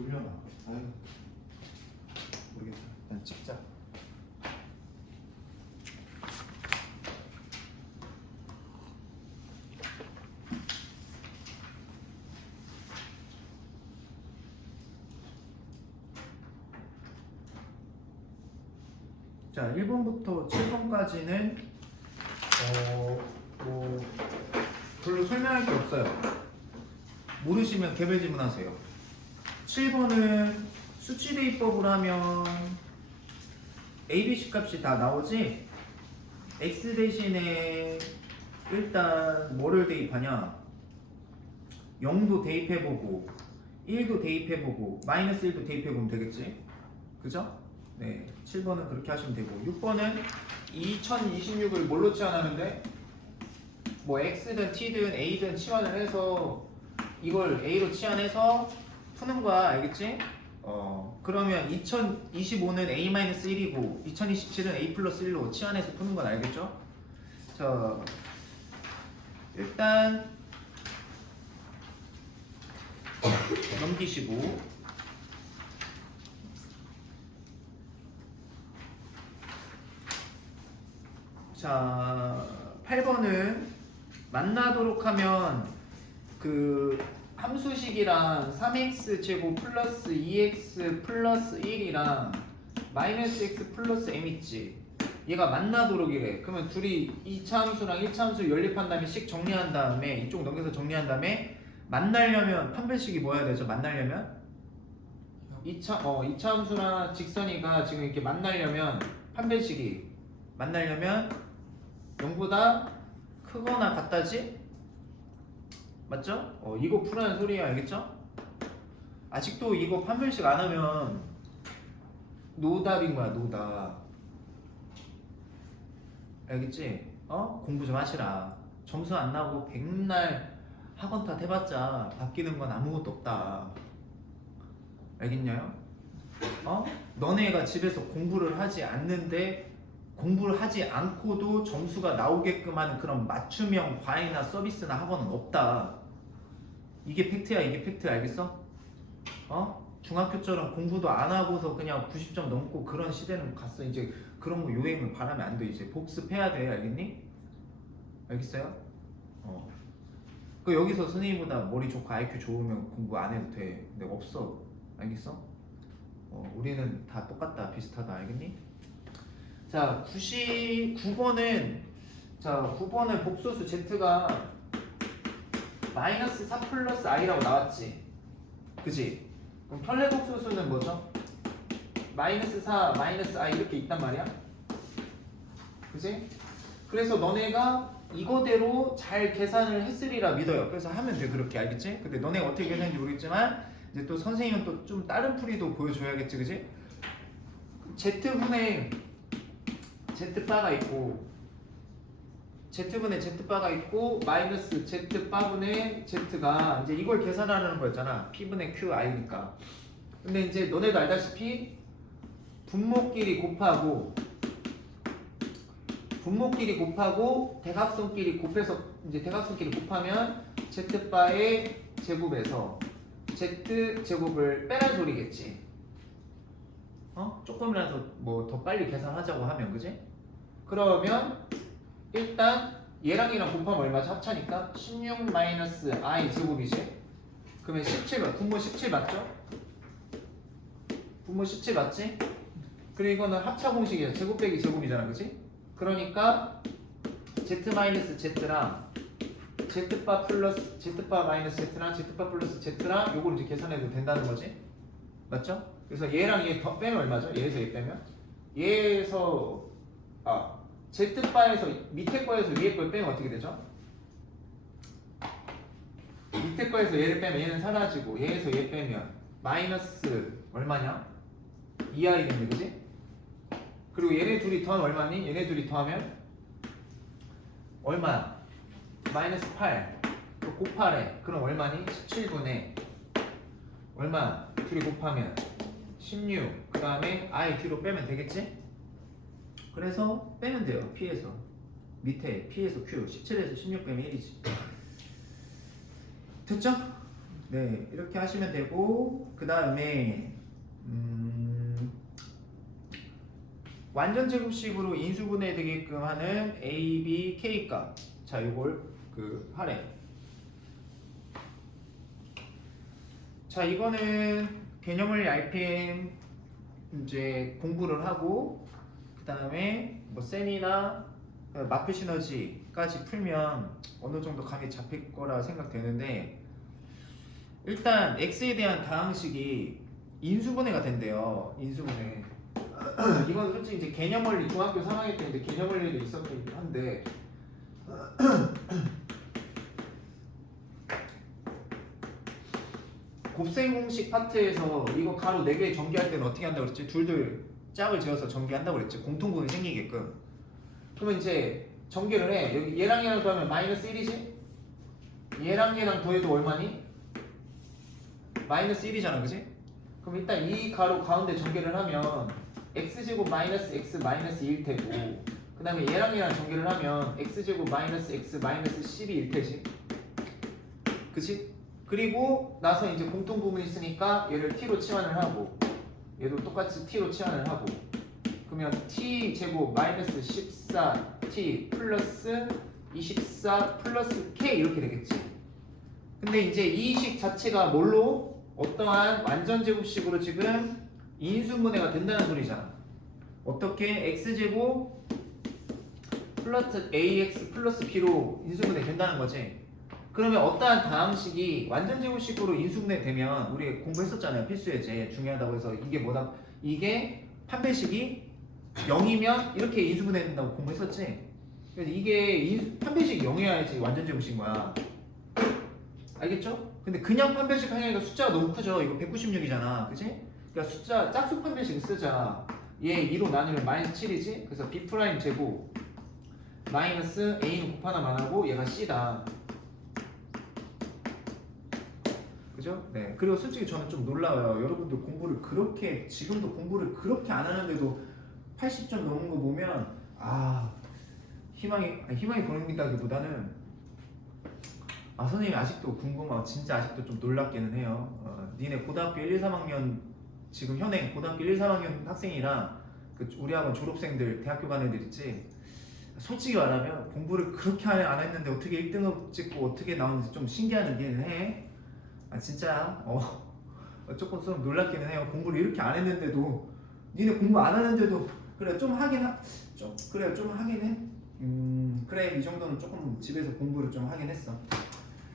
돌려놔. 아유 모르겠다. 일단 찍자. 자, 1번부터 7번까지는 뭐 별로 설명할 게 없어요. 모르시면 개별 질문하세요. 7번은 수치 대입법을 하면 ABC 값이 다 나오지? X 대신에 일단 뭐를 대입하냐? 0도 대입해보고 1도 대입해보고 마이너스 1도 대입해보면 되겠지? 그죠? 네, 7번은 그렇게 하시면 되고 6번은 2026을 뭘로 치환하는데 뭐 X든 T든 A든 치환을 해서 이걸 A로 치환해서 푸는 거야. 알겠지? 그러면 2025는 A-1이고 2027은 A 플러스 1로 치환해서 푸는 건 알겠죠? 자, 일단 넘기시고 자, 8번은 만나도록 하면 그 함수식이랑 3x 제곱 플러스 2x 플러스 1이랑 마이너스 x 플러스 m 있지. 얘가 만나도록이래. 그러면 둘이 2차 함수랑 1차 함수 연립한 다음에 식 정리한 다음에 이쪽 넘겨서 정리한 다음에 만나려면 판별식이 뭐 해야 되죠? 만나려면 2차 함수랑 직선이가 지금 이렇게 만나려면 판별식이 만나려면 0보다 크거나 같다지? 맞죠? 이거 풀라는 소리야. 알겠죠? 아직도 이거 판별식 안 하면 노답인 거야. 노답. 알겠지? 공부 좀 하시라. 점수 안 나오고 백날 학원 탓 해봤자 바뀌는 건 아무것도 없다. 알겠냐요? 너네가 집에서 공부를 하지 않는데 공부를 하지 않고도 점수가 나오게끔 하는 그런 맞춤형 과외나 서비스나 학원은 없다. 이게 팩트야. 이게 팩트. 알겠어? 중학교처럼 공부도 안 하고서 그냥 90점 넘고 그런 시대는 갔어. 이제 그런 거 유행을 바라면 안 돼. 이제 복습해야 돼. 알겠니? 알겠어요? 그 여기서 선생님보다 머리 좋고 IQ 좋으면 공부 안 해도 돼. 근데 없어. 알겠어? 우리는 다 똑같다. 비슷하다. 알겠니? 자, 9번은 복소수 Z가 마이너스 4 플러스 I라고 나왔지. 그지? 그럼 편례 복소수는 뭐죠? 마이너스 4, 마이너스 I 이렇게 있단 말이야. 그지? 그래서 너네가 이거대로 잘 계산을 했으리라 믿어요. 그래서 하면 돼. 그렇게. 알겠지? 근데 너네가 어떻게 계산했는지 모르겠지만 이제 또 선생님은 또 좀 다른 풀이도 보여줘야겠지. 그지? Z분의 Z바가 있고 Z분의 Z바가 있고 마이너스 Z바분의 Z가 이제 이걸 계산하려는 거였잖아. P분의 QI니까. 근데 이제 너네도 알다시피 분모끼리 곱하고 대각선끼리 곱해서 이제 대각선끼리 곱하면 Z바의 제곱에서 Z 제곱을 빼라는 소리겠지. 조금이라도 뭐 더 빨리 계산하자고 하면. 그지? 그러면 일단 얘랑 얘랑 곱하면 얼마지? 합차니까 16 마이너스 I 제곱이지. 그러면 17 분모 17 맞죠? 분모 17 맞지? 그리고 이거는 합차 공식이야. 제곱 빼기 제곱이잖아. 그지? 그러니까 Z 마이너스 Z랑 Z바 플러스 Z바 마이너스 Z랑 Z바 플러스 Z랑 요걸 이제 계산해도 된다는 거지. 맞죠? 그래서 얘랑 얘 더 빼면 얼마죠? 얘에서 얘 빼면 얘에서 Z바에서 밑에 거에서 위에 걸 빼면 어떻게 되죠? 밑에 거에서 얘를 빼면 얘는 사라지고 얘에서 얘 빼면 마이너스 얼마냐? 2i 되는데. 그지? 그리고 얘네 둘이 더하면 얼마니? 얘네 둘이 더하면 얼마야? 마이너스 8 곱하래. 그럼 얼마니? 17분의 얼마? 둘이 곱하면 16. 그 다음에 i 뒤로 빼면 되겠지? 그래서 빼면 돼요. P에서 밑에 P에서 Q 17에서 16 빼면 1이지. 됐죠? 네, 이렇게 하시면 되고 그 다음에 완전 제곱식으로 인수분해 되게끔 하는 A, B, K 값. 자, 이걸 하래. 자, 이거는 개념을 RPM 이제 공부를 하고 그 다음에 뭐 셈이나 마표 시너지까지 풀면 어느 정도 감이 잡힐 거라 생각되는데, 일단 x에 대한 다항식이 인수분해가 된대요. 인수분해. 이건 솔직히 이제 개념 원리 중학교 3학년 때 이제 개념 원리도 있었긴 한데 곱셈 공식 파트에서 이거 가로 4개 전개할 때는 어떻게 한다고 그랬지? 둘둘 짝을 지어서 전개한다고 그랬지. 공통분이 생기게끔. 그러면 이제 전개를 해. 여기 얘랑 얘랑 더하면 마이너스 1이지? 얘랑 얘랑 더해도 얼마니? 마이너스 1이잖아, 그지? 그럼 일단 이 가로 가운데 전개를 하면 x제곱 마이너스 x 마이너스 2일 테고, 그 다음에 얘랑 얘랑 전개를 하면 x제곱 마이너스 x 마이너스 12일 테지, 그치? 그리고 나서 이제 공통 부분이 있으니까 얘를 t로 치환을 하고 얘도 똑같이 t로 치환을 하고, 그러면 t제곱 마이너스 14t 플러스 24 플러스 k 이렇게 되겠지. 근데 이제 이 식 자체가 뭘로? 어떠한 완전 제곱식으로 지금 인수분해가 된다는 소리잖아. 어떻게? x제곱 플러스 ax 플러스 b로 인수분해 된다는 거지. 그러면 어떠한 다항식이 완전 제곱식으로 인수분해 되면, 우리 공부했었잖아요. 필수예제 중요하다고 해서 이게 뭐다? 이게 판별식이 0이면 이렇게 인수분해 된다고 공부했었지. 그래서 이게 판별식이 0이어야지 완전 제곱식인 거야. 알겠죠? 근데 그냥 판별식 하려니까 숫자가 너무 크죠. 이거 196이잖아. 그치? 그러니까 숫자 짝수 판별식을 쓰자. 얘 2로 나누면 마이너스 7이지? 그래서 B 프라임 제곱 마이너스 A는 곱하나만 하고 얘가 C다. 그죠? 네. 그리고 솔직히 저는 좀 놀라워요. 여러분들 공부를 그렇게, 지금도 공부를 그렇게 안 하는데도 80점 넘은 거 보면 희망이 보입니다기보다는 선생님이 아직도 궁금하고 진짜 아직도 좀 놀랍기는 해요. 니네 고등학교 1, 2, 3학년 지금 현행 고등학교 1, 2, 3학년 학생이랑 우리 학원 졸업생들 대학교 간 애들 있지. 솔직히 말하면 공부를 그렇게 안 했는데 어떻게 1등급 찍고 어떻게 나오는지 좀 신기하기는 해. 진짜 조금 좀 놀랍기는 해요. 공부를 이렇게 안 했는데도, 니네 공부 안 하는데도 그래 좀 하긴 해. 그래 이 정도는 조금 집에서 공부를 좀 하긴 했어.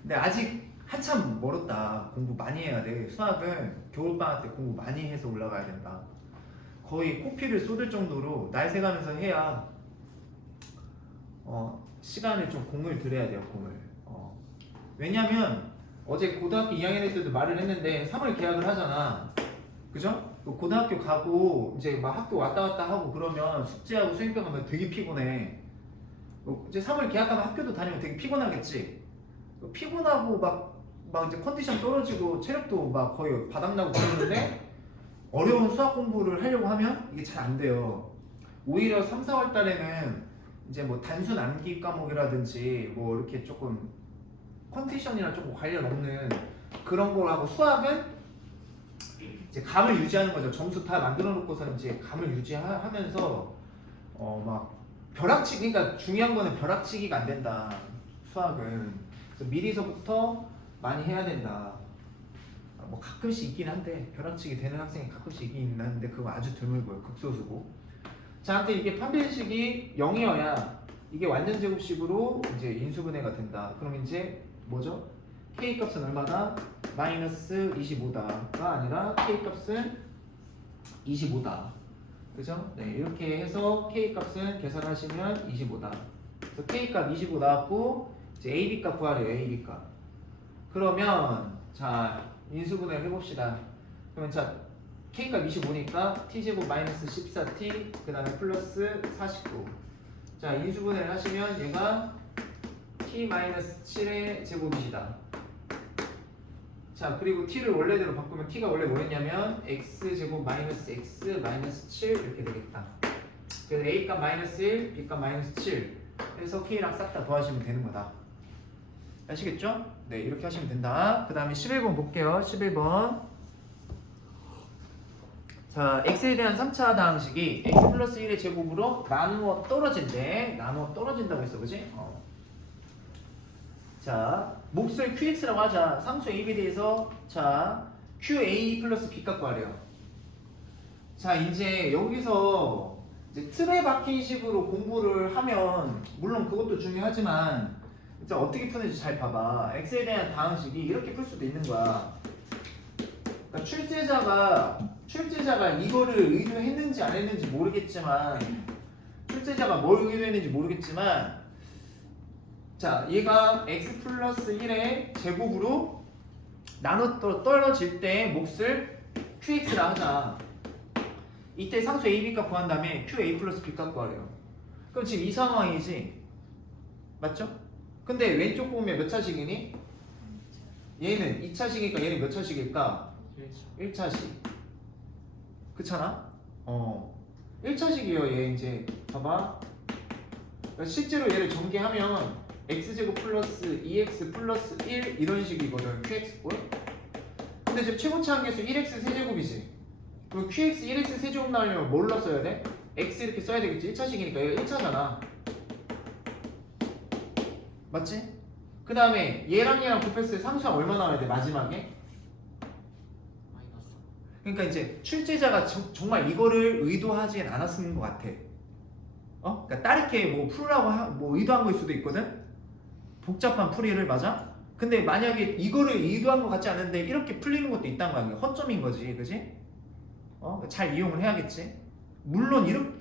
근데 아직 한참 멀었다. 공부 많이 해야 돼. 수학은 겨울방학 때 공부 많이 해서 올라가야 된다. 거의 코피를 쏟을 정도로 날 새가면서 해야 시간을 좀 공을 들여야 돼요. 공을. 왜냐면 어제 고등학교 2학년 애들도 말을 했는데 3월 개학을 하잖아. 그죠? 고등학교 가고 이제 막 학교 왔다 갔다 하고 그러면 숙제하고 수행평 하면 되게 피곤해. 이제 3월 개학하면 학교도 다니면 되게 피곤하겠지. 피곤하고 막 이제 컨디션 떨어지고 체력도 막 거의 바닥나고 그러는데 어려운 수학 공부를 하려고 하면 이게 잘 안 돼요. 오히려 3, 4월 달에는 이제 뭐 단순 암기 과목이라든지 뭐 이렇게 조금 컨디션이랑 조금 관련 없는 그런 거라고, 수학은 이제 감을 유지하는 거죠. 점수 다 만들어 놓고서 이제 감을 유지하면서 막 벼락치기, 그러니까 중요한 거는 벼락치기가 안 된다. 수학은. 그래서 미리서부터 많이 해야 된다. 뭐 가끔씩 있긴 한데, 벼락치기 되는 학생이 가끔씩 있긴 한데 그거 아주 드물고요. 극소수고. 자, 아무튼 이게 판별식이 0이어야 이게 완전 제곱식으로 이제 인수분해가 된다. 그럼 이제 뭐죠? K 값은 얼마다? 마이너스 25다가 아니라 K 값은 25다. 그죠? 네, 이렇게 해서 K 값은 계산하시면 25다. 그래서 K 값 25 나왔고, 이제 AB 값 구하래요. AB 값. 그러면 자, 인수분해를 해봅시다. 그러면 자, K 값 25니까 T제곱 마이너스 14T 그 다음에 플러스 49. 자, 인수분해를 하시면 얘가 T 마이너스 7의 제곱이시다. 자, 그리고 t를 원래대로 바꾸면 t가 원래 뭐였냐면 x제곱 마이너스 x 마이너스 7 이렇게 되겠다. 그래서 a값 마이너스 1, b값 마이너스 7 해서 k랑 싹 다 더하시면 되는 거다. 아시겠죠? 네, 이렇게 하시면 된다. 그 다음에 11번 볼게요. 11번. 자, x에 대한 3차 다항식이 x 플러스 1의 제곱으로 나누어 떨어진대. 나누어 떨어진다고 했어, 그지? 자, 몫을 qx라고 하자. 상수 ab에 대해서 자, qa 플러스 b값 구하래요. 자, 이제 여기서 이제 틀에 박힌 식으로 공부를 하면 물론 그것도 중요하지만 일단 어떻게 푸는지 잘 봐봐. x에 대한 다항식이 이렇게 풀 수도 있는 거야. 그러니까 출제자가 이거를 의도했는지 안 했는지 모르겠지만 출제자가 뭘 의도했는지 모르겠지만 자, 얘가 x 플러스 1의 제곱으로 나눠 떨어질 때 몫을 qx라 하자. 이때 상수 a, b 값 구한 다음에 qa 플러스 b 값 구하래요. 그럼 지금 이 상황이지? 맞죠? 근데 왼쪽 보면 몇 차식이니? 얘는 2차식이니까 얘는 몇 차식일까? 1차식. 그렇잖아? 1차식이에요. 얘 이제 봐봐. 그러니까 실제로 얘를 전개하면 x제곱 플러스 2x 플러스 1 이런 식이거든. qx꼴. 근데 지금 최고차 함계수 1x 세제곱이지. 그럼 qx 1x 세제곱 나오려면 뭘로 써야 돼? x 이렇게 써야 되겠지. 1차식이니까 얘가 1차잖아. 맞지? 그 다음에 얘랑 곱했을 때 상수항 얼마 나와야 돼? 마지막에? 그러니까 이제 출제자가 정말 이거를 의도하진 않았는 것 같아. 그러니까 다르게 뭐 풀으라고 뭐 의도한 거일 수도 있거든. 복잡한 풀이를 맞아? 근데 만약에 이거를 의도한 것 같지 않은데 이렇게 풀리는 것도 있다는 거야. 이게 허점인 거지, 그지? 잘 이용을 해야겠지. 물론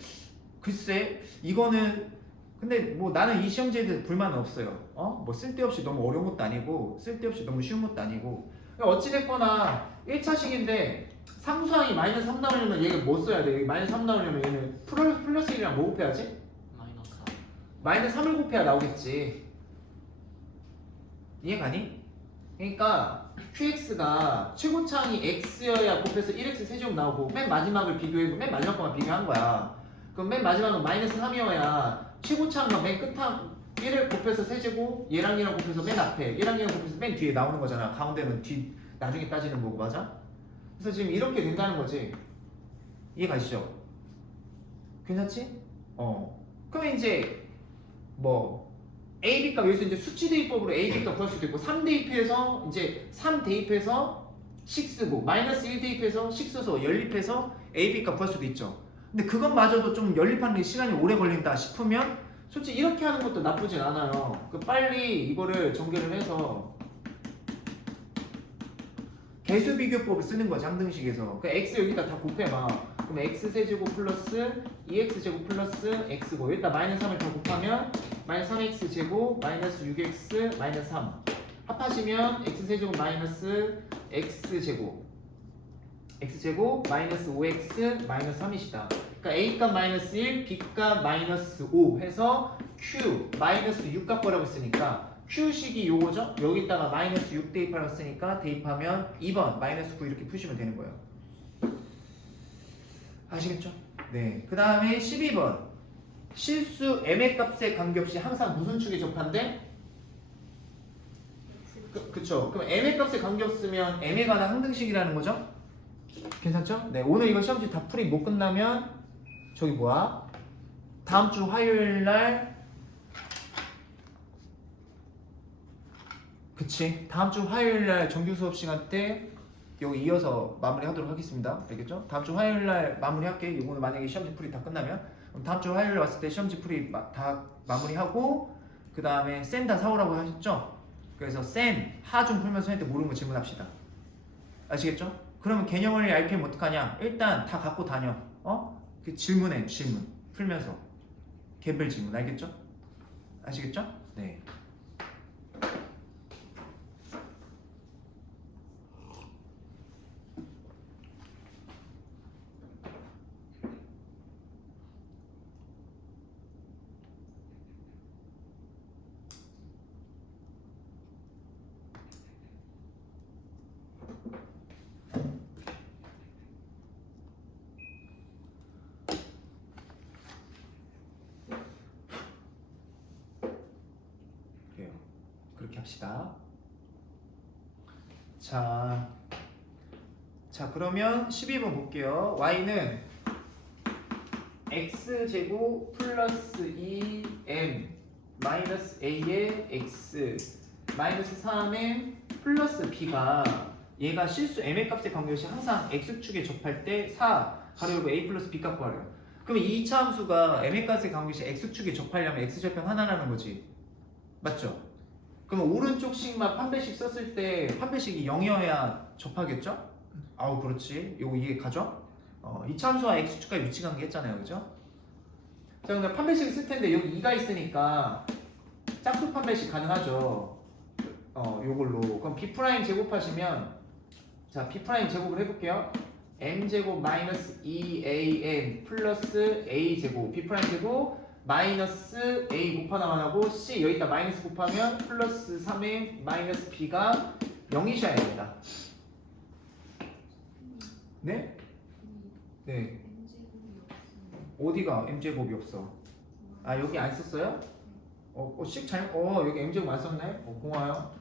글쎄 이거는 근데 뭐 나는 이 시험지에 대해서 불만은 없어요. 뭐 쓸데없이 너무 어려운 것도 아니고 쓸데없이 너무 쉬운 것도 아니고. 어찌됐거나 1차식인데 상수항이 마이너스 3 나오려면 얘가 뭐 써야 돼? 여기 마이너스 3 나오려면 얘는 플러스 1이랑 뭐 곱해야지? 마이너스 3을 곱해야 나오겠지. 이해가니? 그러니까 qx가 최고차항이 x여야 곱해서 1x 세제곱 나오고 맨 마지막을 비교해도 맨 마지막 것만 비교한 거야. 그럼 맨 마지막은 마이너스 3이어야 최고차항과 맨 끝항 1을 곱해서 세제곱 얘랑 곱해서 맨 앞에 얘랑 곱해서 맨 뒤에 나오는 거잖아. 가운데는 뒤 나중에 따지는 거고 맞아? 그래서 지금 이렇게 된다는 거지. 이해가시죠? 괜찮지? 그럼 이제 뭐 A, B 값 여기서 이제 수치 대입법으로 A, B 값 구할 수도 있고 3 대입해서 이제 3 대입해서 식 쓰고 마이너스 1 대입해서 식 써서 연립해서 A, B 값 구할 수도 있죠. 근데 그것마저도 좀 연립하는 데 시간이 오래 걸린다 싶으면 솔직히 이렇게 하는 것도 나쁘진 않아요. 빨리 이거를 전개를 해서 개수 비교법을 쓰는 거지. 항등식에서 x 여기다 다 곱해봐. 그럼 x 세제곱 플러스 2x 제곱 플러스 x고 일단 마이너스 3을 다 곱하면 마이너스 3x 제곱 마이너스 6x 마이너스 3 합하시면 x 세제곱 마이너스 x 제곱 마이너스 5x 마이너스 3이시다. 그러니까 a 값 마이너스 1, b 값 마이너스 5 해서 q 마이너스 6 값 거라고 했으니까 q식이 요거죠? 여기다가 마이너스 6 대입하라고 했으니까 대입하면 2번 마이너스 9 이렇게 푸시면 되는 거예요. 아시겠죠? 네. 그 다음에 12번 실수 m의 값에 관계없이 항상 무슨 축에 접한대? 그쵸? 그럼 m의 값에 관계없으면 m에 관한 항등식이라는 거죠? 괜찮죠? 네. 오늘 이거 시험지 다 풀이 못 끝나면 저기 뭐야? 다음 주 화요일 날 그치? 다음 주 화요일 날 정규 수업 시간 때 여기 이어서 마무리하도록 하겠습니다. 알겠죠? 다음 주 화요일 날 마무리할게. 이거는 만약에 시험지 풀이 다 끝나면 그럼 다음 주 화요일 왔을 때 시험지 풀이 다 마무리하고 그 다음에 쌤 다 사오라고 하셨죠? 그래서 쌤 하 좀 풀면서 선생님한테 모르는 거 질문합시다. 아시겠죠? 그러면 개념원리 RPM 어떡하냐? 일단 다 갖고 다녀. 그 질문 풀면서 개별 질문 알겠죠? 아시겠죠? 네. 합시다. 자 그러면 12번 볼게요. y는 x제곱 플러스 2m 마이너스 a의 x 마이너스 3m 플러스 b가 얘가 실수 m의 값에 관계없이 항상 x축에 접할 때 4 가로 열고 a 플러스 b 값 구하래요. 그럼 이 2차 함수가 m의 값에 관계없이 x축에 접하려면 x절편 하나라는 거지. 맞죠? 그럼 오른쪽식만 판별식 썼을 때 판별식이 0이어야 접하겠죠? 아우 그렇지. 요거 이해 가죠? 2차 함수와 x축과 위치 관계 했잖아요. 그죠? 자 근데 판별식을 쓸 텐데 여기 2가 있으니까 짝수 판별식 가능하죠. 요걸로. 그럼 b' 제곱하시면 자 b' 제곱을 해볼게요. m제곱 마이너스 2am 플러스 a제곱 b' 제곱 마이너스 a 곱하나만 하고 c 여기다 마이너스 곱하면 플러스 3m 마이너스 b가 0이셔야 됩니다. 네? 네. 어디가 m제곱이 없어? 아 여기 안 썼어요? 여기 m제곱 안 썼네? 고마워요.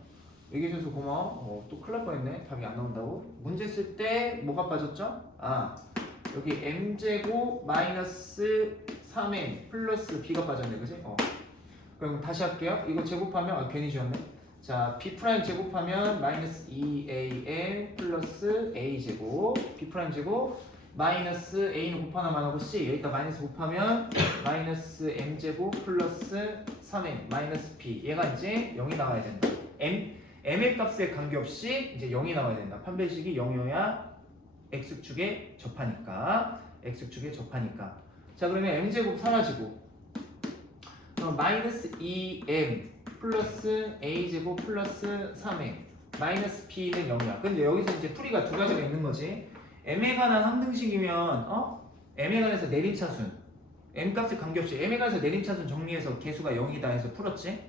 얘기해줘서 고마워. 또 큰일 날 뻔했네. 답이 안 나온다고? 문제 쓸 때 뭐가 빠졌죠? 여기 m제곱 마이너스 3m 플러스 b가 빠졌네. 그치? 그럼 다시 할게요. 이거 제곱하면 괜히 지웠네. 자 b' 제곱하면 마이너스 2am 플러스 a제곱 b' 제곱 마이너스 a는 곱하나만 하고 c 여기다 마이너스 곱하면 마이너스 m제곱 플러스 3m 마이너스 b 얘가 이제 0이 나와야 된다. m의 값에 관계없이 이제 0이 나와야 된다. 판별식이 0이어야 x축에 접하니까 자 그러면 m제곱 사라지고 그럼 마이너스 2m 플러스 a제곱 플러스 3m 마이너스 b는 0이야. 근데 여기서 이제 풀이가 두 가지가 있는 거지. m에 관한 항등식이면 m에 관해서 내림차순 m값에 관계없이 m에 관해서 내림차순 정리해서 개수가 0이다 해서 풀었지.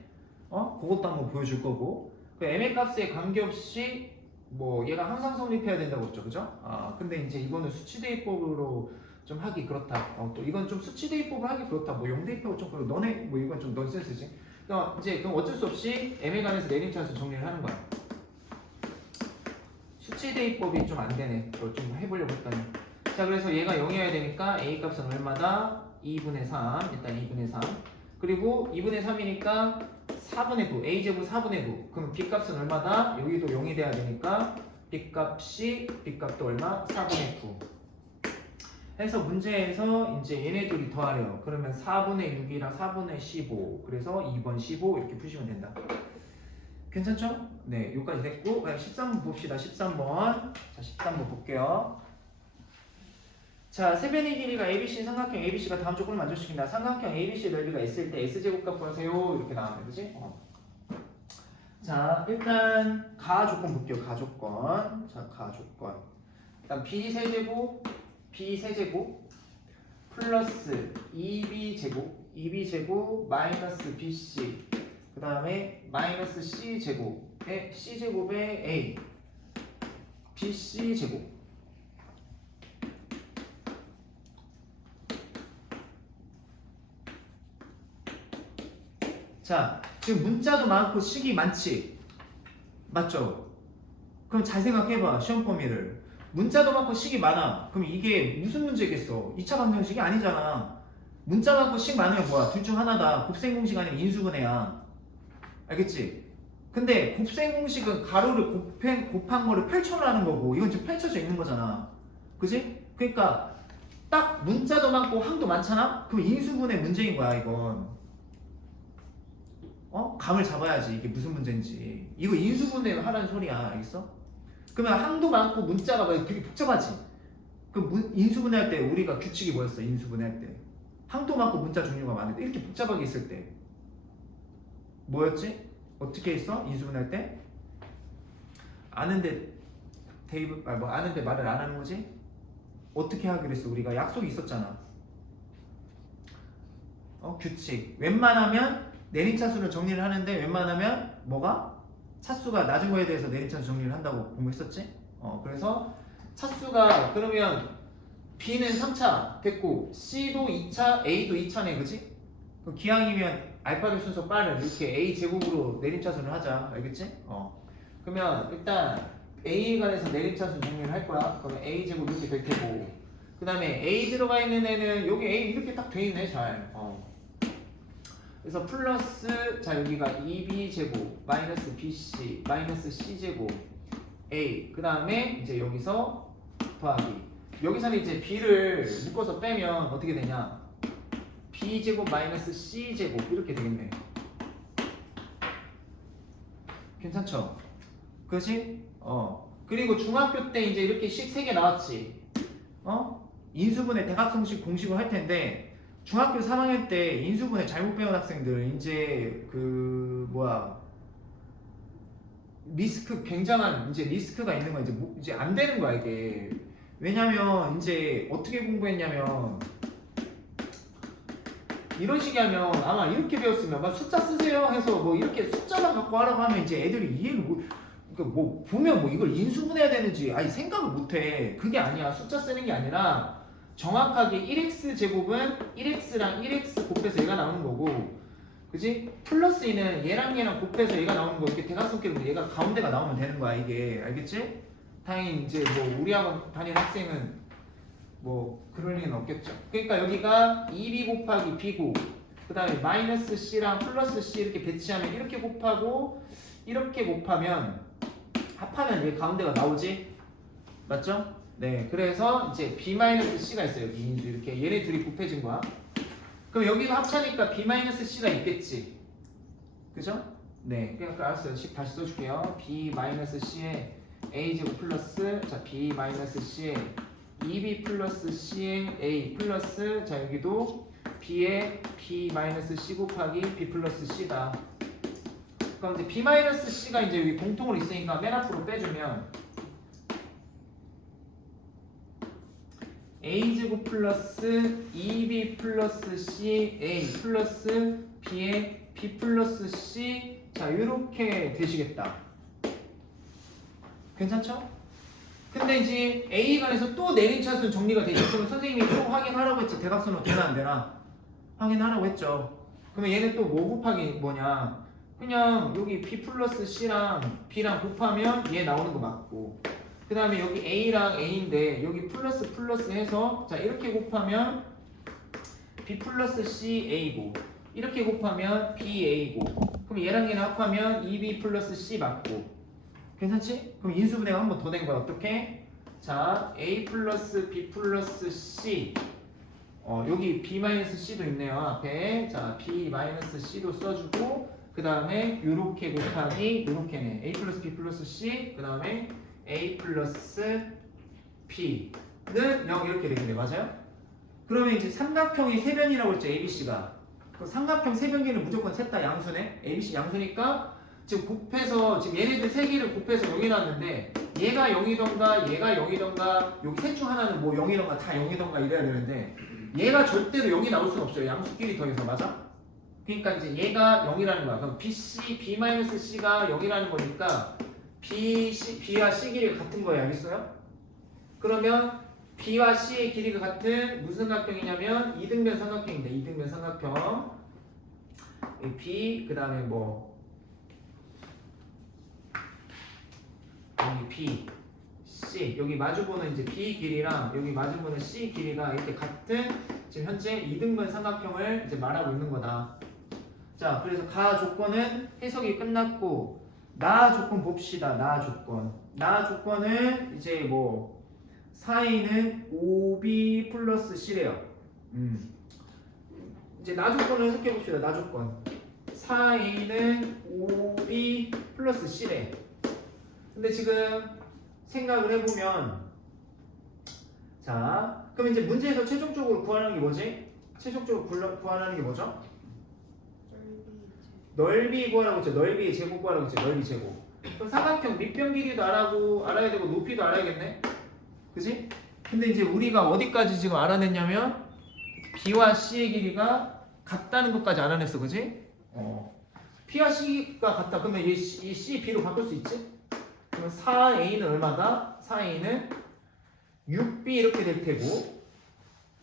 그것도 한번 보여줄 거고 그 m의 값에 관계없이 뭐 얘가 항상 성립해야 된다고 했죠. 그죠? 근데 이제 이거는 수치대입법으로 좀 하기 그렇다. 또 이건 좀 수치대입법을 하기 그렇다. 뭐 용대입법은 좀 그렇고 너네 뭐 이건 좀 넌센스지. 그럼 어쩔 수 없이 m에 관해서 내림차순 정리를 하는 거야. 수치대입법이 좀 안 되네. 그걸 좀 해보려고 했더니. 자 그래서 얘가 0이어야 되니까 a 값은 얼마다? 2분의 3. 일단 2분의 3. 그리고 2분의 3이니까 4분의 9. a제곱 4분의 9. 그럼 b값은 얼마다? 여기도 0이 돼야 되니까 b값도 얼마? 4분의 9. 해서 문제에서 이제 얘네들이 더하래요. 그러면 4분의 6이랑 4분의 15. 그래서 2번 15 이렇게 푸시면 된다. 괜찮죠? 네, 여기까지 됐고 13번 봅시다. 13번. 자, 13번 볼게요. 자, 세변의 길이가 ABC인 삼각형 ABC가 다음 조건을 만족시킨다. 삼각형 ABC 넓이가 있을 때 S제곱값 구하세요. 이렇게 나왔네. 그치? 자, 일단 가조건 볼게요. 가조건. 자, 가조건. 일단 B세제곱 플러스 2B제곱 마이너스 BC 그 다음에 마이너스 C제곱에 A BC제곱 자 지금 문자도 많고 식이 많지 맞죠? 그럼 잘 생각해봐 시험 범위를 문자도 많고 식이 많아 그럼 이게 무슨 문제겠어 2차 방정식이 아니잖아 문자 많고 식 많으면 뭐야 둘 중 하나다 곱셈공식 아니면 인수분해야 알겠지? 근데 곱셈공식은 가로를 곱한 거를 펼쳐라는 거고 이건 지금 펼쳐져 있는 거잖아 그지? 그러니까 딱 문자도 많고 항도 많잖아? 그럼 인수분해 문제인 거야 이건 감을 잡아야지 이게 무슨 문제인지 이거 인수분해 하라는 소리야 알겠어? 그러면 항도 많고 문자가 되게 복잡하지 그 인수분해 할 때 우리가 규칙이 뭐였어 인수분해 할 때 항도 많고 문자 종류가 많은데 이렇게 복잡하게 있을 때 뭐였지? 어떻게 했어? 인수분해 할 때? 아는데 아는데 말을 안 하는 거지? 어떻게 하기로 했어? 우리가 약속이 있었잖아 규칙 웬만하면 내림차수를 정리를 하는데 웬만하면 뭐가? 차수가 낮은 거에 대해서 내림차수 정리를 한다고 공부했었지? 그래서 차수가 그러면 B는 3차 됐고 C도 2차, A도 2차네 그치? 그럼 기항이면 알파벳 순서 빠른 이렇게 A 제곱으로 내림차순을 하자. 알겠지? 그러면 일단 A에 관해서 내림차순 정리를 할 거야. 그러면 A 제곱 이렇게 될 테고, 그 다음에 A 들어가 있는 애는 여기 A 이렇게 딱 돼 있네 잘. 그래서 플러스 자 여기가 2B 제곱 마이너스 BC 마이너스 C 제곱 A, 그 다음에 이제 여기서 더하기, 여기서는 이제 B를 묶어서 빼면 어떻게 되냐, B 제곱 마이너스 C 제곱 이렇게 되겠네. 괜찮죠? 그렇지? 그리고 중학교 때 이제 이렇게 식 3개 나왔지. 인수분해 대각성식 공식을 할 텐데, 중학교 3학년 때 인수분해 잘못 배운 학생들 이제 그 뭐야 리스크, 굉장한 이제 리스크가 있는 거야. 이제 안 되는 거야 이게. 왜냐면 이제 어떻게 공부했냐면 이런 식이 하면 아마 이렇게 배웠으면 막 숫자 쓰세요 해서 뭐 이렇게 숫자만 갖고 하라고 하면 이제 애들이 이해를 뭐 보면 뭐 이걸 인수분해야 되는지 아니 생각을 못해. 그게 아니야. 숫자 쓰는 게 아니라 정확하게 1x 제곱은 1x랑 1x 곱해서 얘가 나오는 거고, 그지? 플러스 2는 얘랑 곱해서 얘가 나오는 거. 이렇게 대각선끼리 얘가 가운데가 나오면 되는 거야 이게. 알겠지? 당연히 이제 뭐 우리 학원 다니는 학생은 뭐 그럴 리는 없겠죠. 그러니까 여기가 2b 곱하기 b고, 그 다음에 마이너스 c랑 플러스 c 이렇게 배치하면 이렇게 곱하고 이렇게 곱하면 합하면 왜 가운데가 나오지? 맞죠? 네, 그래서 이제 b 마이너스 c가 있어요. 여기 이렇게 얘네 둘이 곱해진 거야. 그럼 여기가 합차니까 b 마이너스 c가 있겠지. 그죠? 네, 그러니까 알았어요. 다시 써줄게요. b 마이너스 c에 a 제곱 플러스 자 b 마이너스 c에 2b 플러스 c에 a 플러스 자 여기도 b에 b 마이너스 c 곱하기 b 플러스 c다. 그럼 이제 b 마이너스 c가 이제 여기 공통으로 있으니까 맨 앞으로 빼주면 a 제곱 플러스 2b 플러스 c a 플러스 b에 b 플러스 c 자 이렇게 되시겠다. 괜찮죠? 근데 이제 A 관에서 또 내림차순 정리가 되죠. 그러면 선생님이 또 확인하라고 했지. 대각선으로 되나 안 되나? 확인하라고 했죠. 그러면 얘는 또 뭐 곱하기 뭐냐? 그냥 여기 B 플러스 C랑 B랑 곱하면 얘 나오는 거 맞고, 그 다음에 여기 A랑 A인데 여기 플러스 플러스 해서 자 이렇게 곱하면 B 플러스 C A고, 이렇게 곱하면 B A고, 그럼 얘랑 얘랑 합하면 2B 플러스 C 맞고. 괜찮지? 그럼 인수분해가 한 번 더 된 거야. 어떻게? 자, A 플러스 B 플러스 C. 여기 B 마이너스 C도 있네요. 앞에. 자, B 마이너스 C도 써주고, 그 다음에 요렇게 곱하기 요렇게네. A 플러스 B 플러스 C. 그 다음에 A 플러스 B는 0 이렇게 되겠네. 맞아요? 그러면 이제 삼각형이 세 변이라고 했죠. ABC가. 그 삼각형 세 변기는 무조건 셋 다 양수네. ABC 양수니까 지금 곱해서 지금 얘네들 세 개를 곱해서 0이 나왔는데 얘가 0이던가 얘가 0이던가 여기 셋 중 하나는 뭐 0이던가 다 0이던가 이래야 되는데 얘가 절대로 0이 나올 수는 없어요. 양수끼리 더해서. 맞아? 그러니까 이제 얘가 0이라는 거야. 그럼 BC, B-C가 0이라는 거니까 B와 C 길이가 같은 거예요. 알겠어요? 그러면 B와 C의 길이가 같은 무슨 삼각형이냐면 이등변 삼각형인데, 이등변 삼각형 B 그 다음에 뭐 여기 B, C 여기 마주보는 이제 B 길이랑 여기 마주보는 C 길이가 이렇게 같은 지금 현재 이등변 삼각형을 이제 말하고 있는 거다. 자, 그래서 가 조건은 해석이 끝났고 나 조건 봅시다. 나 조건은 이제 뭐 4A는 5B 플러스 C래요. 이제 나 조건을 해석해 봅시다. 나 조건 4A는 5B 플러스 C래. 근데 지금 생각을 해보면 자, 그럼 이제 문제에서 최종적으로 구하는 게 뭐지? 최종적으로 구하는 게 뭐죠? 넓이 구하라고 했죠. 넓이의 제곱 구하라고 했죠. 넓이 제곱. 그럼 삼각형 밑변 길이도 알아야 되고 높이도 알아야겠네. 그지? 근데 이제 우리가 어디까지 지금 알아냈냐면 B와 C의 길이가 같다는 것까지 알아냈어. 그지? P와 C가 같다. 그러면 이 C, B로 바꿀 수 있지? 그러면 4A는 얼마다? 4A는 6B 이렇게 될 테고,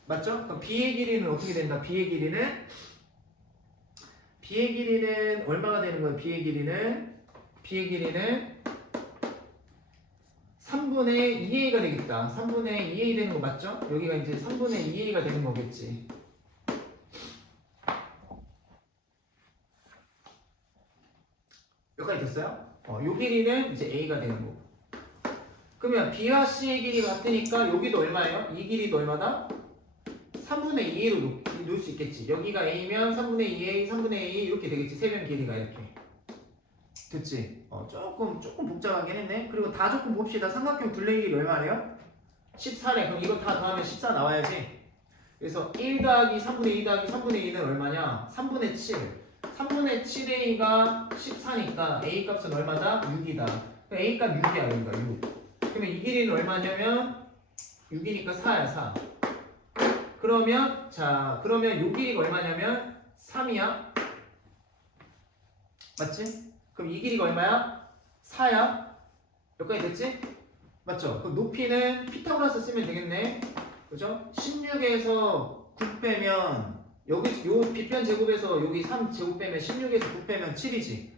맞죠? 그럼 B의 길이는 어떻게 된다? B의 B의 길이는 얼마가 되는 거야? B의 길이는 3분의 2a가 되겠다. 3분의 2a 되는 거 맞죠? 여기가 이제 3분의 2a가 되는 거겠지. 여기까지 됐어요? 요 길이는 이제 a가 되는 거고. 그러면 B와 C의 길이가 같으니까 여기도 얼마예요? 이 길이도 얼마다? 3분의 2a로 놓을 수 있겠지. 여기가 a면 3분의 2a, 3분의 2 이렇게 되겠지. 세 변 길이가 이렇게. 됐지? 조금 복잡하긴 했네. 그리고 다 조금 봅시다. 삼각형 둘레 길이 얼마래요? 14래. 그럼 이거 다 더하면 14 나와야지. 그래서 1 더하기 3분의 2 더하기 3분의 2는 얼마냐? 3분의 7. 3분의 7a가 14니까 a 값은 얼마다? 6이다. a 값 6이야. 여기가 6. 그러면 이 길이는 얼마냐면 6이니까 4야. 4. 그러면 요 길이가 얼마냐면 3이야. 맞지? 그럼 이 길이가 얼마야? 4야. 여기까지 됐지? 맞죠? 그럼 높이는 피타고라스 쓰면 되겠네. 그죠? 16에서 9 빼면 여기 요 빗변 제곱에서 여기 3 제곱 빼면 16에서 9 빼면 7이지.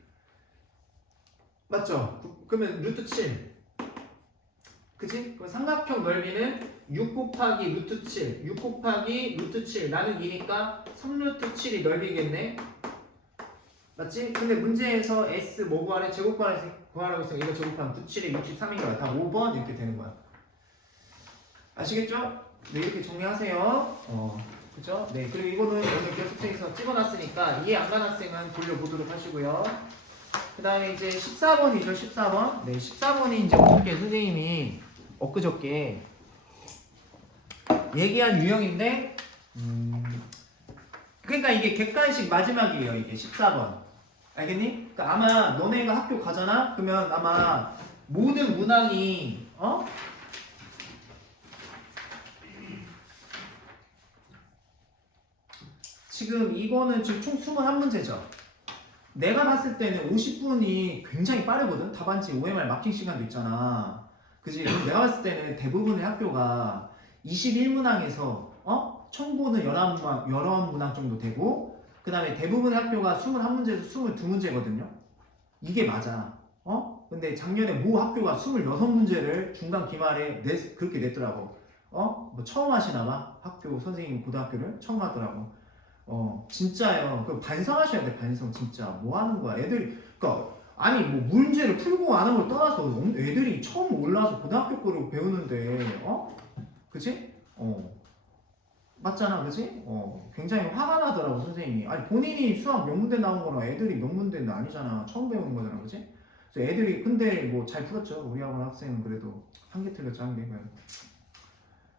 맞죠? 그러면 루트 7. 그치? 그럼 삼각형 넓이는 6 곱하기 루트 7, 6 곱하기 루트 7 나는 2니까 3루트 7이 넓이겠네. 맞지? 근데 문제에서 S 뭐 구하래? 제곱 구하라고 했으니까 이거 제곱하면 9, 7에 63인 거야. 다 5번 이렇게 되는 거야. 아시겠죠? 네, 이렇게 정리하세요. 그죠? 네, 그리고 이거는 오늘 교습생에서 찍어놨으니까 이해 안 간 학생은 돌려보도록 하시고요. 그 다음에 이제 14번이죠, 14번. 네, 14번이 이제 어저께 선생님이 엊그저께 얘기한 유형인데, 그러니까 이게 객관식 마지막이에요, 이게 14번. 알겠니? 그러니까 아마 너네가 학교 가잖아? 그러면 아마 모든 문항이, 지금 이거는 지금 총 21문제죠. 내가 봤을 때는 50분이 굉장히 빠르거든? 답안지 OMR 마킹 시간도 있잖아. 그지? 내가 봤을 때는 대부분의 학교가 21문항에서 청보는 11문항 정도 되고, 그 다음에 대부분의 학교가 21문제에서 22문제거든요. 이게 맞아. 근데 작년에 모 학교가 26문제를 중간 기말에 그렇게 냈더라고. 뭐 처음 하시나봐. 학교 선생님 고등학교를 처음 하더라고. 진짜요. 그 반성하셔야 돼. 반성. 진짜 뭐 하는 거야 애들이. 그러니까 아니 뭐 문제를 풀고 안 하는 걸 떠나서 애들이 처음 올라와서 고등학교 거를 배우는데 그치? 맞잖아. 그치? 굉장히 화가 나더라고 선생님이. 아니 본인이 수학 몇 문제 나온 거랑 애들이 몇 문제는 아니잖아. 처음 배우는 거잖아. 그치? 그래서 애들이 근데 뭐 잘 풀었죠. 우리 학원 학생은 그래도 한 개 틀렸죠. 한 개.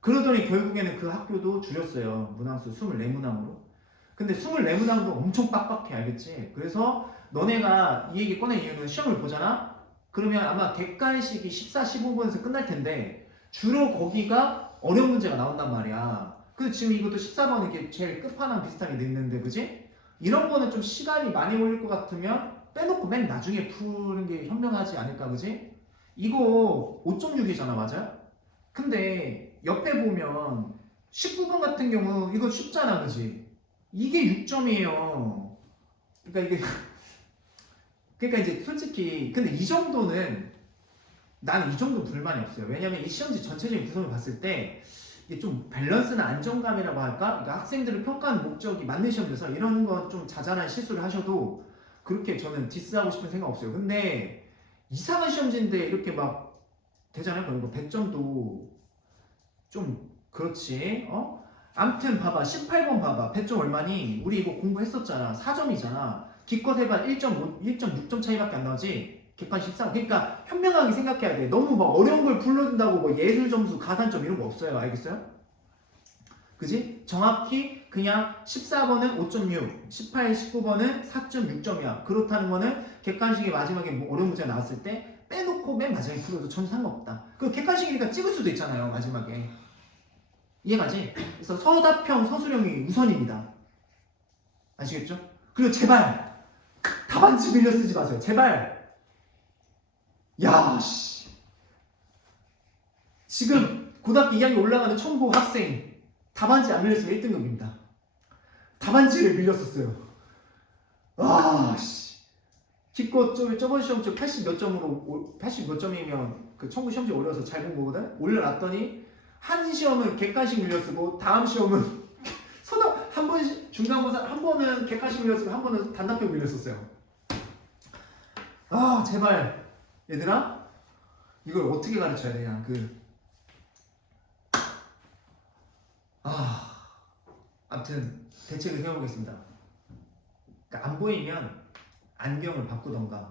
그러더니 결국에는 그 학교도 줄였어요. 문항수 24문항으로. 근데 24문항도 엄청 빡빡해. 알겠지? 그래서 너네가 이 얘기 꺼낸 이유는 시험을 보잖아? 그러면 아마 객관식이 14, 15분에서 끝날 텐데 주로 거기가 어려운 문제가 나온단 말이야. 근데 지금 이것도 14번 이게 제일 끝판왕 비슷하게 냈는데 그지? 이런 거는 좀 시간이 많이 걸릴 것 같으면 빼놓고 맨 나중에 푸는 게 현명하지 않을까. 그지? 이거 5.6이잖아. 맞아요? 근데 옆에 보면 19번 같은 경우 이거 쉽잖아. 그지? 이게 6점이에요. 그러니까 이제 솔직히 근데 이 정도는 나는 이 정도 불만이 없어요. 왜냐면 이 시험지 전체적인 구성을 봤을 때 이게 좀 밸런스나 안정감이라고 할까? 그러니까 학생들을 평가하는 목적이 맞는 시험에서 이런 거 좀 자잘한 실수를 하셔도 그렇게 저는 디스하고 싶은 생각 없어요. 근데 이상한 시험지인데 이렇게 막 되잖아요. 그리고 100점도 좀 그렇지. 암튼 봐봐. 18번 봐봐. 100점 얼마니? 우리 이거 공부했었잖아. 4점이잖아. 기껏 해봐 1.6점 차이밖에 안 나오지. 객관 14. 그러니까 현명하게 생각해야 돼. 너무 막 어려운 걸 불러준다고 뭐 예술 점수, 가산점 이런 거 없어요. 알겠어요? 그지? 정확히 그냥 14번은 5.6, 18, 19번은 4.6점이야. 그렇다는 거는 객관식의 마지막에 뭐 어려운 문제가 나왔을 때 빼놓고 맨 마지막에 풀어도 전혀 상관없다. 그 객관식이니까 찍을 수도 있잖아요. 마지막에. 이해가지? 그래서 서답형, 서술형이 우선입니다. 아시겠죠? 그리고 제발 답안지 빌려 쓰지 마세요. 제발. 야, 씨. 지금 고등학교 2학년 올라가는 청보 학생 답안지 안 빌렸으면 1등급입니다. 답안지를 빌렸었어요. 아, 씨. 기껏 저번 시험 80 몇 점으로 80 몇 점이면 그 청구 시험지 올려서 잘 본 거거든. 올려놨더니 한 시험은 객관식 밀려쓰고 다음 시험은 서너 한 번 중간고사 한 번은 객관식 밀려쓰고 한 번은 단답형 밀렸었어요. 아 제발 얘들아 이걸 어떻게 가르쳐야 되냐 아무튼 대책을 세워보겠습니다. 그러니까 안 보이면 안경을 바꾸던가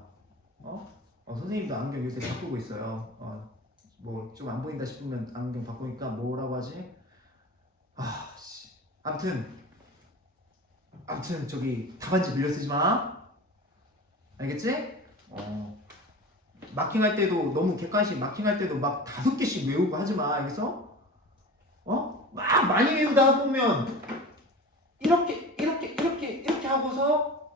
선생님도 안경 요새 바꾸고 있어요. 뭐 좀 안 보인다 싶으면 안경 바꾸니까 뭐라고 하지? 아무튼 저기 답안지 빌려 쓰지 마. 알겠지? 마킹할 때도 너무 객관식 마킹할 때도 막 5개씩 외우고 하지 마. 알겠어? 막 많이 외우다 보면 이렇게 하고서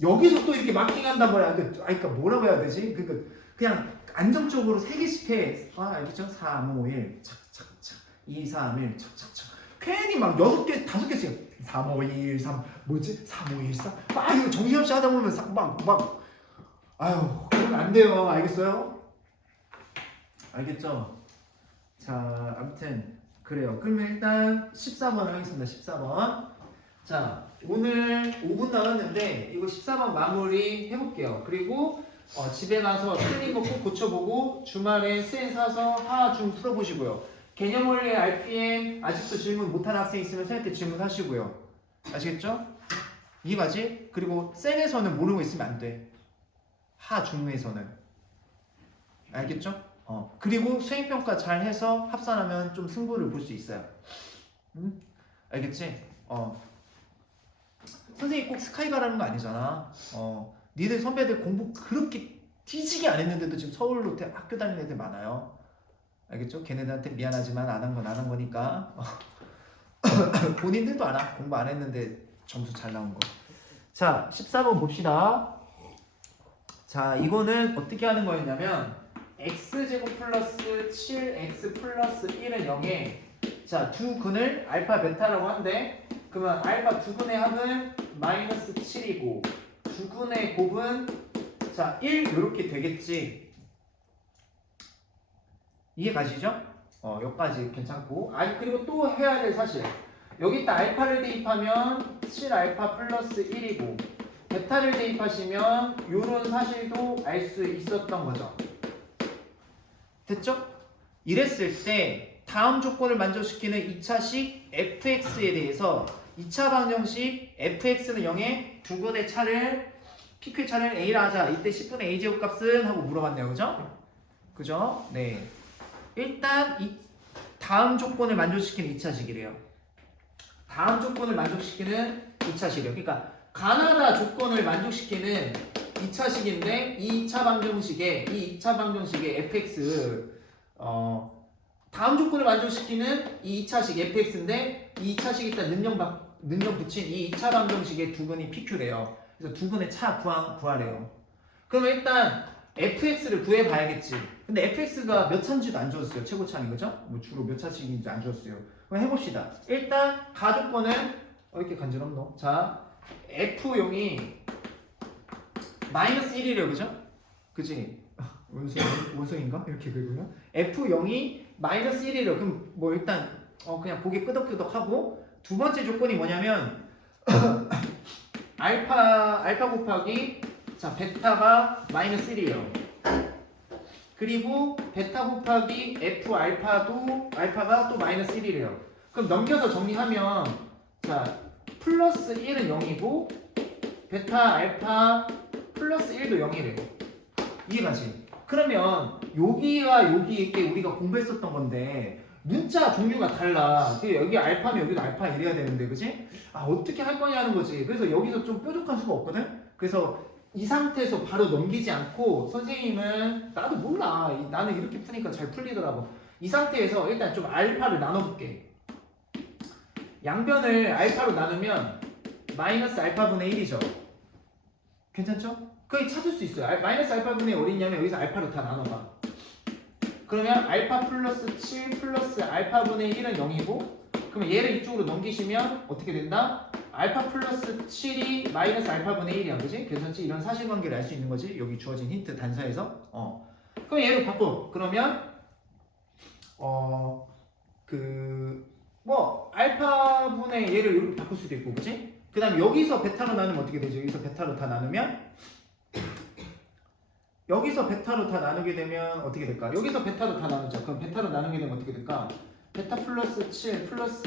여기서 또 이렇게 마킹한단 말이야. 그러니까 뭐라고 해야 되지? 그러니까 그냥 안정적으로 3개씩 해. 알겠죠? 3, 5, 1 착착착 2, 3, 1 착착착 괜히 막 6개, 5개씩 3, 5, 2, 1, 3 뭐지? 3, 5, 2, 1, 3 막 이거 정신없이 하다 보면 막 아유 그러면 안 돼요. 알겠어요? 알겠죠? 자 아무튼 그래요. 그러면 일단 14번 하겠습니다. 14번. 자 오늘 5분 남았는데 이거 14번 마무리 해볼게요. 그리고 집에 가서 틀린 거 꼭 고쳐보고 주말에 쌤 사서 하, 중 풀어보시고요. 개념 원리 RPM 아직도 질문 못한 학생 있으면 쌤한테 질문하시고요. 아시겠죠? 이해가지? 그리고 쌤에서는 모르는 거 있으면 안 돼. 하, 중에서는. 알겠죠? 그리고 수행평가 잘 해서 합산하면 좀 승부를 볼 수 있어요. 알겠지? 선생님이 꼭 스카이 가라는 거 아니잖아. 니들 선배들 공부 그렇게 뒤지게 안 했는데도 지금 서울로 학교 다니는 애들 많아요. 알겠죠? 걔네들한테 미안하지만 안 한 건 안 한 거니까. 본인들도 알아. 공부 안 했는데 점수 잘 나온 거. 자, 14번 봅시다. 자, 이거는 어떻게 하는 거였냐면 x제곱 플러스 7x 플러스 1은 0에 자, 두 근을 알파 베타라고 한대. 그러면 알파 두 근의 합은 마이너스 7이고 두 근의 곱은 자 1 이렇게 되겠지. 이해 가시죠? 여기까지 괜찮고 그리고 또 해야 될 사실 여기다 알파를 대입하면 7알파 플러스 1이고 베타를 대입하시면 요런 사실도 알 수 있었던 거죠. 됐죠? 이랬을 때 다음 조건을 만족시키는 2차식 fx에 대해서 2차 방정식 fx는 0에 두 근의 차를 pq의 차를 a라 하자. 이때 10분의 a제곱 값은 하고 물어봤네요. 그죠? 그죠? 네. 일단 이 다음 조건을 만족시키는 2차식이래요. 다음 조건을 만족시키는 2차식이에요. 그러니까 가나다 조건을 만족시키는 2차식인데 이 2차 방정식의 fx 다음 조건을 만족시키는 이 2차식 fx인데 이 2차식이 일단 능력 붙인 이 2차 방정식의 두 근이 pq래요. 그래서 두 근의 차 구하래요. 그러면 일단 fx를 구해봐야겠지. 근데 fx가 몇 차인지도 안 줬어요. 최고차인 거죠? 뭐 주로 몇 차씩인지 안 줬어요. 그럼 해봅시다. 일단 가조건은 이렇게 간지럽노? 자, f0이 마이너스 1이래요. 그죠? 그치? 원성인가? 이렇게 긁으면 f0이 마이너스 1이래요. 그럼 뭐 일단 그냥 보기 끄덕끄덕하고 두 번째 조건이 뭐냐면 알파 곱하기 자 베타가 마이너스 1이에요. 그리고 베타 곱하기 f 알파가 또 마이너스 1이래요. 그럼 넘겨서 정리하면 자 플러스 1은 0이고 베타 알파 플러스 1도 0이래요. 이해가지? 그러면 여기와 여기에 우리가 공부했었던 건데 문자 종류가 달라. 여기 알파면 여기도 알파 이래야 되는데 그치? 어떻게 할 거냐는 거지. 그래서 여기서 좀 뾰족한 수가 없거든? 그래서 이 상태에서 바로 넘기지 않고 선생님은 나도 몰라. 나는 이렇게 푸니까 잘 풀리더라고. 이 상태에서 일단 좀 알파를 나눠볼게. 양변을 알파로 나누면 마이너스 알파분의 1이죠. 괜찮죠? 거의 찾을 수 있어요. 마이너스 알파분의 어디 있냐면 여기서 알파로 다 나눠봐. 그러면 알파 플러스 7 플러스 알파분의 1은 0이고 그러면 얘를 이쪽으로 넘기시면 어떻게 된다? 알파 플러스 7이 마이너스 알파분의 1이야, 그지? 괜찮지? 이런 사실관계를 알 수 있는 거지. 여기 주어진 힌트 단서에서. 그럼 얘를 바꿔. 그러면 알파분의 얘를 이렇게 바꿀 수도 있고, 그지? 그 다음 여기서 베타로 나누면 어떻게 되죠? 여기서 베타로 다 나누면 여기서 베타로 다 나누게 되면 어떻게 될까? 여기서 베타로 다 나누죠. 그럼 베타로 나누게 되면 어떻게 될까? 베타 플러스 7 플러스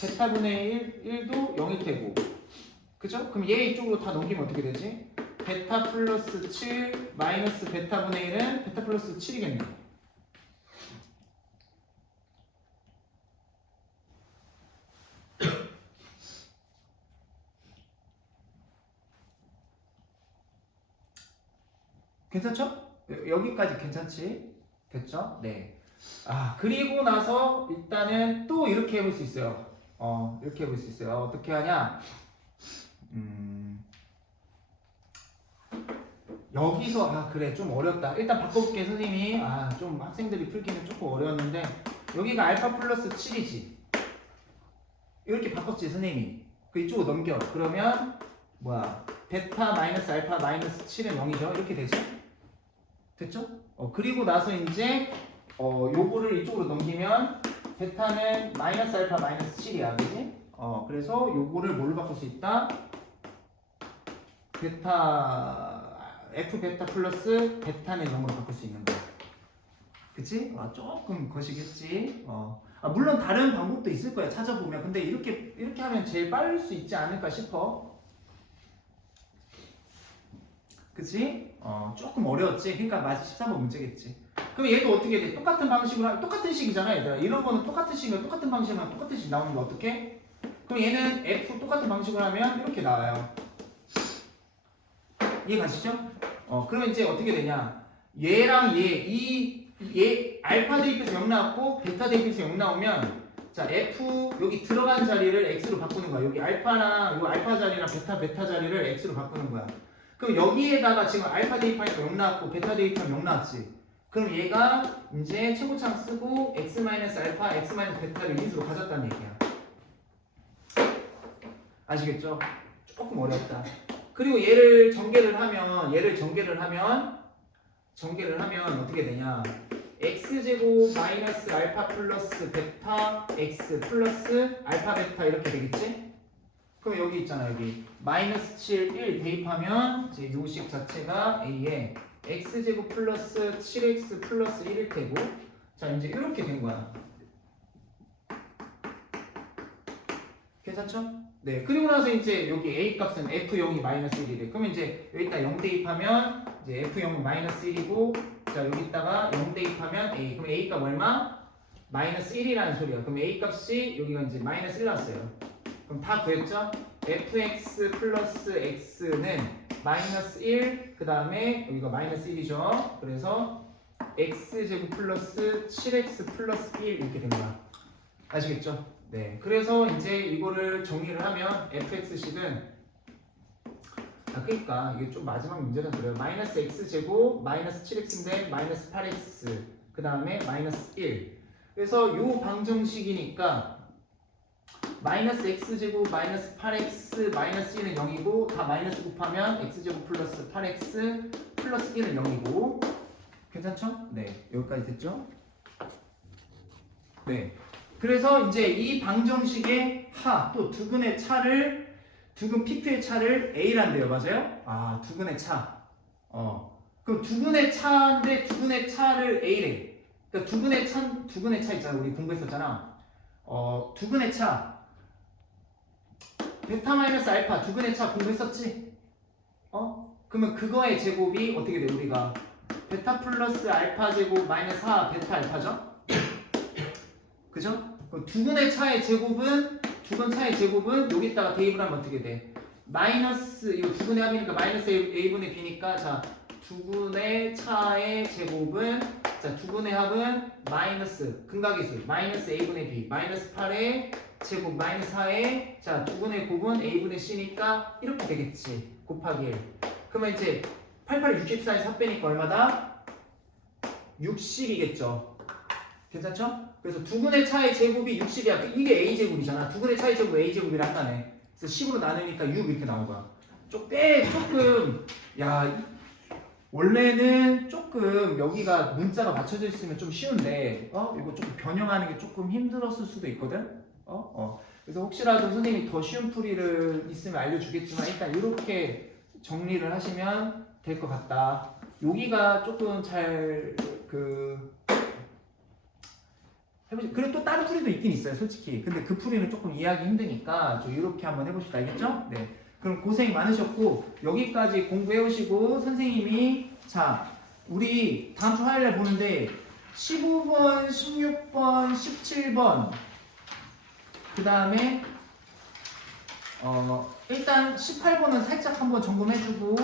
베타분의 1도 0이 되고, 그죠? 그럼 얘 이쪽으로 다 넘기면 어떻게 되지? 베타 플러스 7 마이너스 베타분의 1은 베타 플러스 7이겠네. 괜찮죠? 여기까지 괜찮지? 됐죠? 네. 그리고 나서 일단은 또 이렇게 해볼 수 있어요. 이렇게 해볼 수 있어요. 어떻게 하냐? 여기서 그래 좀 어렵다. 일단 바꿔볼게 선생님이. 좀 학생들이 풀기는 조금 어려웠는데 여기가 알파 플러스 7이지. 이렇게 바꿨지 선생님이. 그 이쪽으로 넘겨. 그러면 뭐야? 베타 마이너스 알파 마이너스 7은 0이죠. 이렇게 되죠? 됐죠? 그리고 나서 이제 요거를 이쪽으로 넘기면 베타는 마이너스 알파 마이너스 7이야, 그지? 그래서 요거를 뭘로 바꿀 수 있다? F 베타 플러스 베타는 0으로 바꿀 수 있는 거야. 그치? 조금 거시겠지? 물론 다른 방법도 있을 거야, 찾아보면. 근데 이렇게 하면 제일 빠를 수 있지 않을까 싶어. 그치? 조금 어려웠지? 그러니까 맞아 13번 문제겠지. 그럼 얘도 어떻게 돼? 똑같은 방식으로 똑같은 식이잖아, 얘들아. 이런 거는 똑같은 식이면 똑같은 방식이면 똑같은 식 나오는 거 어떻게? 그럼 얘는 F 똑같은 방식으로 하면 이렇게 나와요. 이해 가시죠? 그러면 이제 어떻게 되냐? 얘랑 얘 알파 대입해서 0 나왔고 베타 대입해서 0 나오면 자 F 여기 들어간 자리를 X로 바꾸는 거야. 여기 알파나 요 알파 자리랑 베타 자리를 X로 바꾸는 거야. 그럼 여기에다가 지금 알파 대입하니까 0 나왔고 베타 대입하면 0 나왔지. 그럼 얘가 이제 최고창 쓰고 x-알파, x-베타를 인수로 가졌다는 얘기야. 아시겠죠? 조금 어렵다. 그리고 얘를 전개를 하면 어떻게 되냐? x제곱 마이너스 알파 플러스 베타 x 플러스 알파 베타 이렇게 되겠지? 그럼 여기 있잖아, 여기 마이너스 7, 1 대입하면 이제 요식 자체가 a에 x제곱 플러스 7x 플러스 1일 테고, 자 이제 이렇게 된 거야. 괜찮죠? 네. 그리고 나서 이제 여기 a 값은 f0이 마이너스 1이래. 그러면 이제 여기다 0 대입하면 이제 f0은 마이너스 1이고, 자 여기다가 0 대입하면 a. 그럼 a 값 얼마? 마이너스 1이라는 소리야. 그럼 a 값이 여기가 이제 마이너스 1 나왔어요. 그럼 다 구했죠? fx 플러스 x는 마이너스 1, 그 다음에 여기가 마이너스 1이죠. 그래서 x제곱 플러스 7x 플러스 1 이렇게 된 거야. 아시겠죠? 네. 그래서 이제 이거를 정리를 하면 fx식은 그러니까 이게 좀 마지막 문제는 그래요. 마이너스 x제곱 마이너스 7x인데 마이너스 8x 그 다음에 마이너스 1. 그래서 요 방정식이니까 마이너스 x제곱 마이너스 8x 마이너스 1은 0이고 다 마이너스 곱하면 x제곱 플러스 8x 플러스 1은 0이고 괜찮죠? 네. 여기까지 됐죠? 네. 그래서 이제 이 방정식의 또 두근의 차를 두근 PQ의 차를 A란대요. 맞아요? 두근의 차. 그럼 두근의 차인데 두근의 차를 A래. 그러니까 두근의 차 있잖아. 우리 공부했었잖아. 두근의 차. 베타 마이너스 알파 두근의 차 공부했었지? 그러면 그거의 제곱이 어떻게 돼? 우리가 베타 플러스 알파 제곱 마이너스 4 베타 알파죠? 그죠? 그럼 두근의 차의 제곱은 여기다가 대입을 하면 어떻게 돼? 마이너스 이거 두근의 합이니까 마이너스 a분의 b니까 자 두근의 차의 제곱은 자 두근의 합은 마이너스 근각이수 마이너스 a분의 b 마이너스 8의 제곱 마이너스 4의 자 두근의 곱은 a분의 c니까 이렇게 되겠지. 곱하기 1. 그러면 이제 88, 64에 4 빼니까 얼마다? 60이겠죠. 괜찮죠? 그래서 두근의 차의 제곱이 60이야. 이게 a제곱이잖아. 두근의 차의 제곱 a제곱이라 한다네. 그래서 10으로 나누니까 6 이렇게 나온 거야. 조금 원래는 조금 여기가 문자가 맞춰져 있으면 좀 쉬운데 이거 조금 변형하는 게 조금 힘들었을 수도 있거든. 그래서 혹시라도 선생님이 더 쉬운 풀이를 있으면 알려주겠지만 일단 이렇게 정리를 하시면 될 것 같다. 여기가 조금 잘 해보시. 그리고 또 다른 풀이도 있긴 있어요, 솔직히. 근데 그 풀이는 조금 이해하기 힘드니까 좀 이렇게 한번 해봅시다. 알겠죠? 네. 그럼 고생 많으셨고 여기까지 공부해 오시고 선생님이 자 우리 다음 주 화요일에 보는데 15번, 16번, 17번 그 다음에 일단 18번은 살짝 한번 점검해주고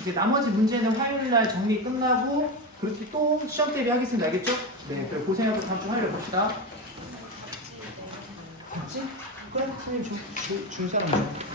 이제 나머지 문제는 화요일날 정리 끝나고 그렇게 또 시험 대비 하겠습니다. 알겠죠? 네, 그래 고생하고 다음 주 화요일에 봅시다. 맞지? 그래, 선생님 줄 사람 줘.